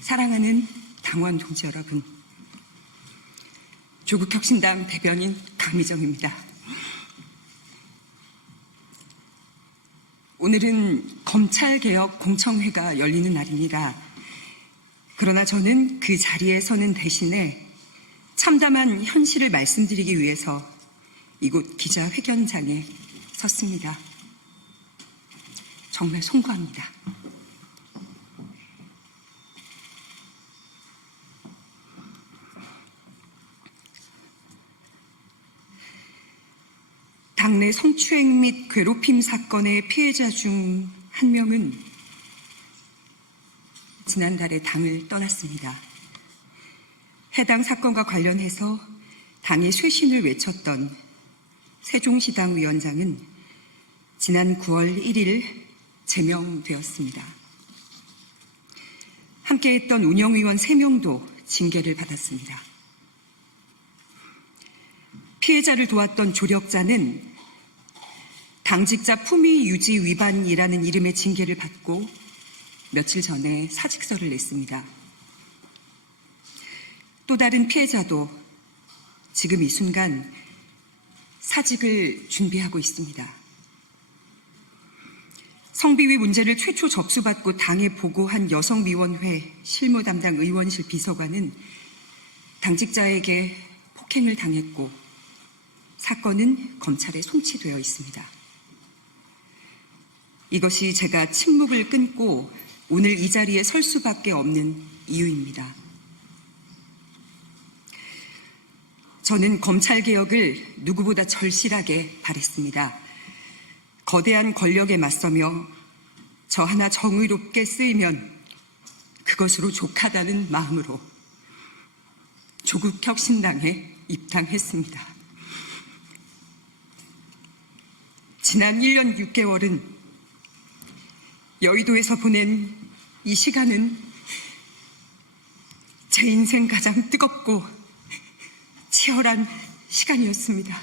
사랑하는 당원 동지 여러분, 조국혁신당 대변인 강미정입니다. 오늘은 검찰개혁 공청회가 열리는 날입니다. 그러나 저는 그 자리에 서는 대신에 참담한 현실을 말씀드리기 위해서 이곳 기자회견장에 섰습니다. 정말 송구합니다. 당내 성추행 및 괴롭힘 사건의 피해자 중 한 명은 지난달에 당을 떠났습니다. 해당 사건과 관련해서 당의 쇄신을 외쳤던 세종시당 위원장은 지난 9월 1일 제명되었습니다. 함께했던 운영위원 3명도 징계를 받았습니다. 피해자를 도왔던 조력자는 당직자 품위 유지 위반이라는 이름의 징계를 받고 며칠 전에 사직서를 냈습니다. 또 다른 피해자도 지금 이 순간 사직을 준비하고 있습니다. 성비위 문제를 최초 접수받고 당에 보고한 여성위원회 실무 담당 의원실 비서관은 당직자에게 폭행을 당했고 사건은 검찰에 송치되어 있습니다. 이것이 제가 침묵을 끊고 오늘 이 자리에 설 수밖에 없는 이유입니다. 저는 검찰개혁을 누구보다 절실하게 바랬습니다. 거대한 권력에 맞서며 저 하나 정의롭게 쓰이면 그것으로 족하다는 마음으로 조국혁신당에 입당했습니다. 지난 1년 6개월은 여의도에서 보낸 이 시간은 제 인생 가장 뜨겁고 치열한 시간이었습니다.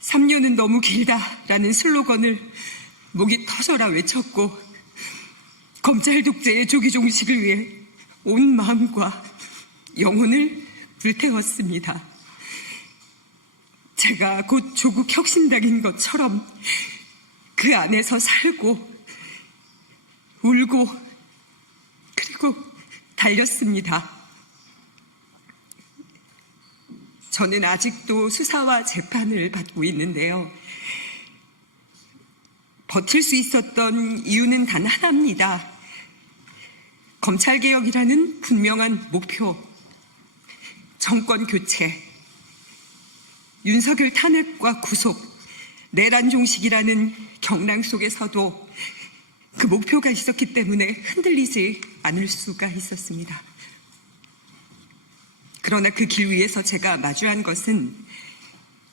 3년은 너무 길다라는 슬로건을 목이 터져라 외쳤고 검찰 독재의 조기 종식을 위해 온 마음과 영혼을 불태웠습니다. 제가 곧 조국혁신당인 것처럼 그 안에서 살고 울고 그리고 달렸습니다. 저는 아직도 수사와 재판을 받고 있는데요. 버틸 수 있었던 이유는 단 하나입니다. 검찰개혁이라는 분명한 목표, 정권 교체, 윤석열 탄핵과 구속, 내란 종식이라는 경랑 속에서도 그 목표가 있었기 때문에 흔들리지 않을 수가 있었습니다. 그러나 그 길 위에서 제가 마주한 것은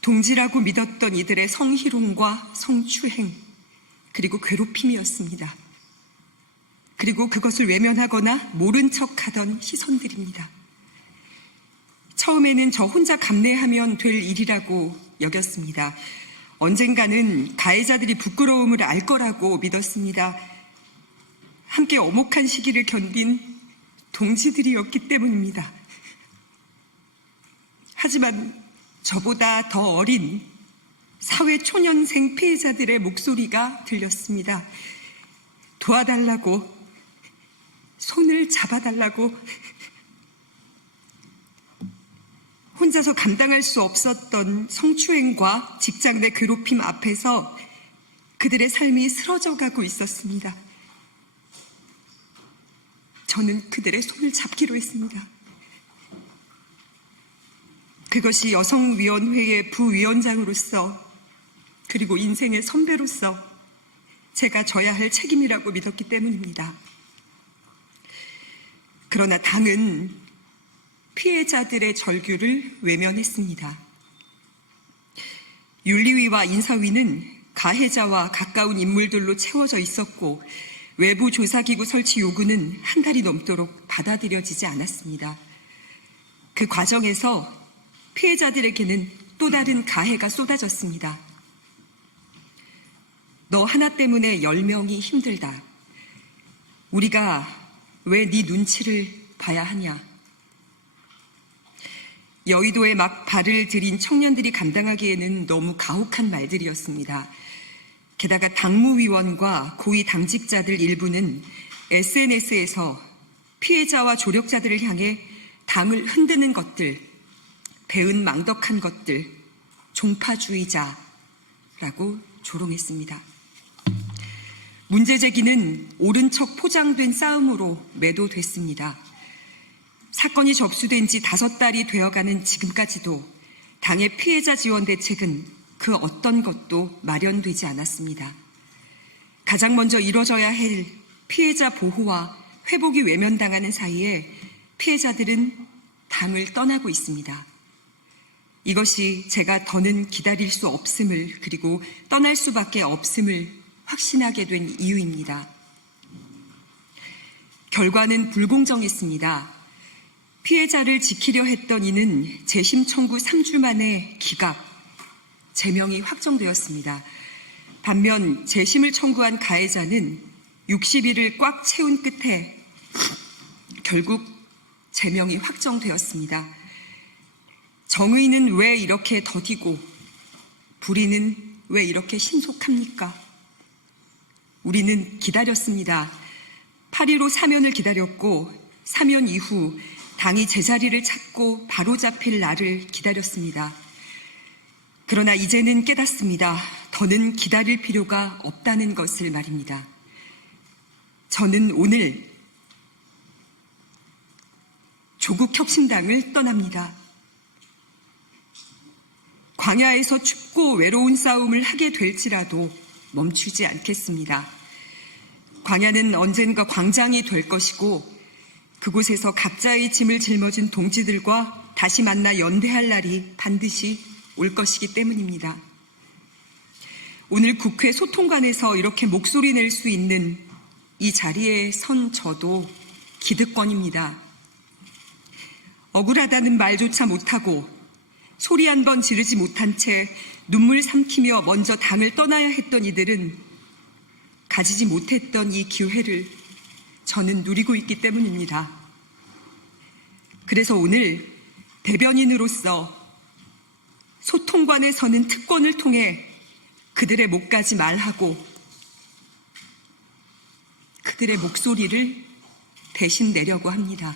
동지라고 믿었던 이들의 성희롱과 성추행, 그리고 괴롭힘이었습니다. 그리고 그것을 외면하거나 모른 척하던 시선들입니다. 처음에는 저 혼자 감내하면 될 일이라고 여겼습니다. 언젠가는 가해자들이 부끄러움을 알 거라고 믿었습니다. 함께 엄혹한 시기를 견딘 동지들이었기 때문입니다. 하지만 저보다 더 어린 사회 초년생 피해자들의 목소리가 들렸습니다. 도와달라고, 손을 잡아달라고, 혼자서 감당할 수 없었던 성추행과 직장 내 괴롭힘 앞에서 그들의 삶이 쓰러져가고 있었습니다. 저는 그들의 손을 잡기로 했습니다. 그것이 여성위원회의 부위원장으로서 그리고 인생의 선배로서 제가 져야 할 책임이라고 믿었기 때문입니다. 그러나 당은 피해자들의 절규를 외면했습니다. 윤리위와 인사위는 가해자와 가까운 인물들로 채워져 있었고 외부 조사기구 설치 요구는 한 달이 넘도록 받아들여지지 않았습니다. 그 과정에서 피해자들에게는 또 다른 가해가 쏟아졌습니다. 너 하나 때문에 10명이 힘들다. 우리가 왜 네 눈치를 봐야 하냐. 여의도에 막 발을 들인 청년들이 감당하기에는 너무 가혹한 말들이었습니다. 게다가 당무위원과 고위 당직자들 일부는 SNS에서 피해자와 조력자들을 향해 당을 흔드는 것들, 배은망덕한 것들, 종파주의자라고 조롱했습니다. 문제 제기는 옳은 척 포장된 싸움으로 매도됐습니다. 사건이 접수된 지 5달이 되어가는 지금까지도 당의 피해자 지원 대책은 그 어떤 것도 마련되지 않았습니다. 가장 먼저 이뤄져야 할 피해자 보호와 회복이 외면당하는 사이에 피해자들은 당을 떠나고 있습니다. 이것이 제가 더는 기다릴 수 없음을, 그리고 떠날 수밖에 없음을 확신하게 된 이유입니다. 결과는 불공정했습니다. 피해자를 지키려 했던 이는 재심 청구 3주 만에 기각, 제명이 확정되었습니다. 반면 재심을 청구한 가해자는 60일을 꽉 채운 끝에 결국 제명이 확정되었습니다. 정의는 왜 이렇게 더디고 불의는 왜 이렇게 신속합니까? 우리는 기다렸습니다. 8.15 사면을 기다렸고 사면 이후 당이 제자리를 찾고 바로잡힐 날을 기다렸습니다. 그러나 이제는 깨닫습니다. 더는 기다릴 필요가 없다는 것을 말입니다. 저는 오늘 조국혁신당을 떠납니다. 광야에서 춥고 외로운 싸움을 하게 될지라도 멈추지 않겠습니다. 광야는 언젠가 광장이 될 것이고 그곳에서 각자의 짐을 짊어진 동지들과 다시 만나 연대할 날이 반드시 올 것이기 때문입니다. 오늘 국회 소통관에서 이렇게 목소리 낼 수 있는 이 자리에 선 저도 기득권입니다. 억울하다는 말조차 못하고 소리 한 번 지르지 못한 채 눈물 삼키며 먼저 당을 떠나야 했던 이들은 가지지 못했던 이 기회를 저는 누리고 있기 때문입니다. 그래서 오늘 대변인으로서 소통관에 서는 특권을 통해 그들의 목까지 말하고 그들의 목소리를 대신 내려고 합니다.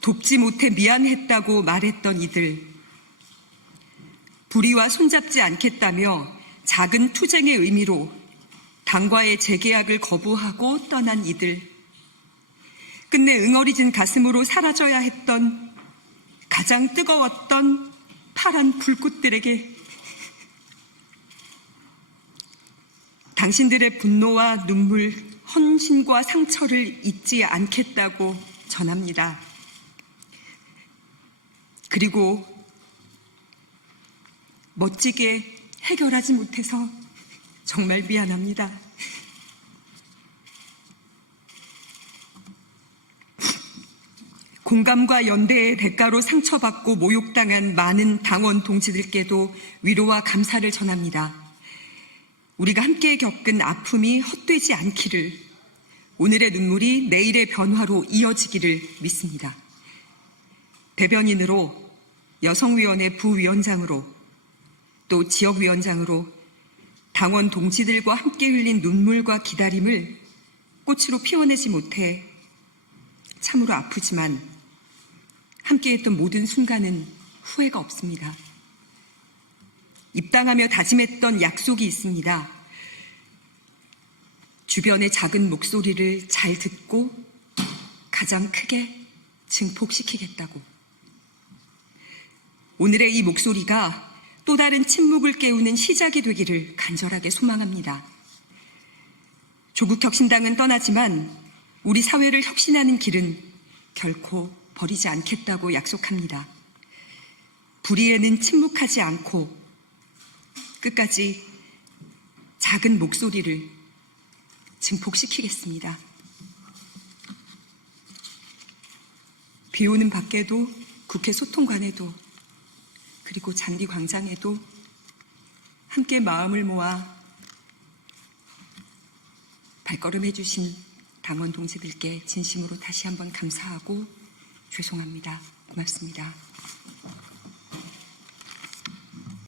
돕지 못해 미안했다고 말했던 이들, 불의와 손잡지 않겠다며 작은 투쟁의 의미로 당과의 재계약을 거부하고 떠난 이들, 끝내 응어리진 가슴으로 사라져야 했던 가장 뜨거웠던 파란 불꽃들에게 당신들의 분노와 눈물, 헌신과 상처를 잊지 않겠다고 전합니다. 그리고 멋지게 해결하지 못해서 정말 미안합니다. 공감과 연대의 대가로 상처받고 모욕당한 많은 당원 동지들께도 위로와 감사를 전합니다. 우리가 함께 겪은 아픔이 헛되지 않기를, 오늘의 눈물이 내일의 변화로 이어지기를 믿습니다. 대변인으로, 여성위원회 부위원장으로, 또 지역위원장으로 당원 동지들과 함께 흘린 눈물과 기다림을 꽃으로 피워내지 못해 참으로 아프지만 함께했던 모든 순간은 후회가 없습니다. 입당하며 다짐했던 약속이 있습니다. 주변의 작은 목소리를 잘 듣고 가장 크게 증폭시키겠다고. 오늘의 이 목소리가 또 다른 침묵을 깨우는 시작이 되기를 간절하게 소망합니다. 조국혁신당은 떠나지만 우리 사회를 혁신하는 길은 결코 버리지 않겠다고 약속합니다. 불의에는 침묵하지 않고 끝까지 작은 목소리를 증폭시키겠습니다. 비 오는 밖에도, 국회 소통관에도, 그리고 잔디광장에도 함께 마음을 모아 발걸음해 주신 당원 동지들께 진심으로 다시 한번 감사하고 죄송합니다. 고맙습니다.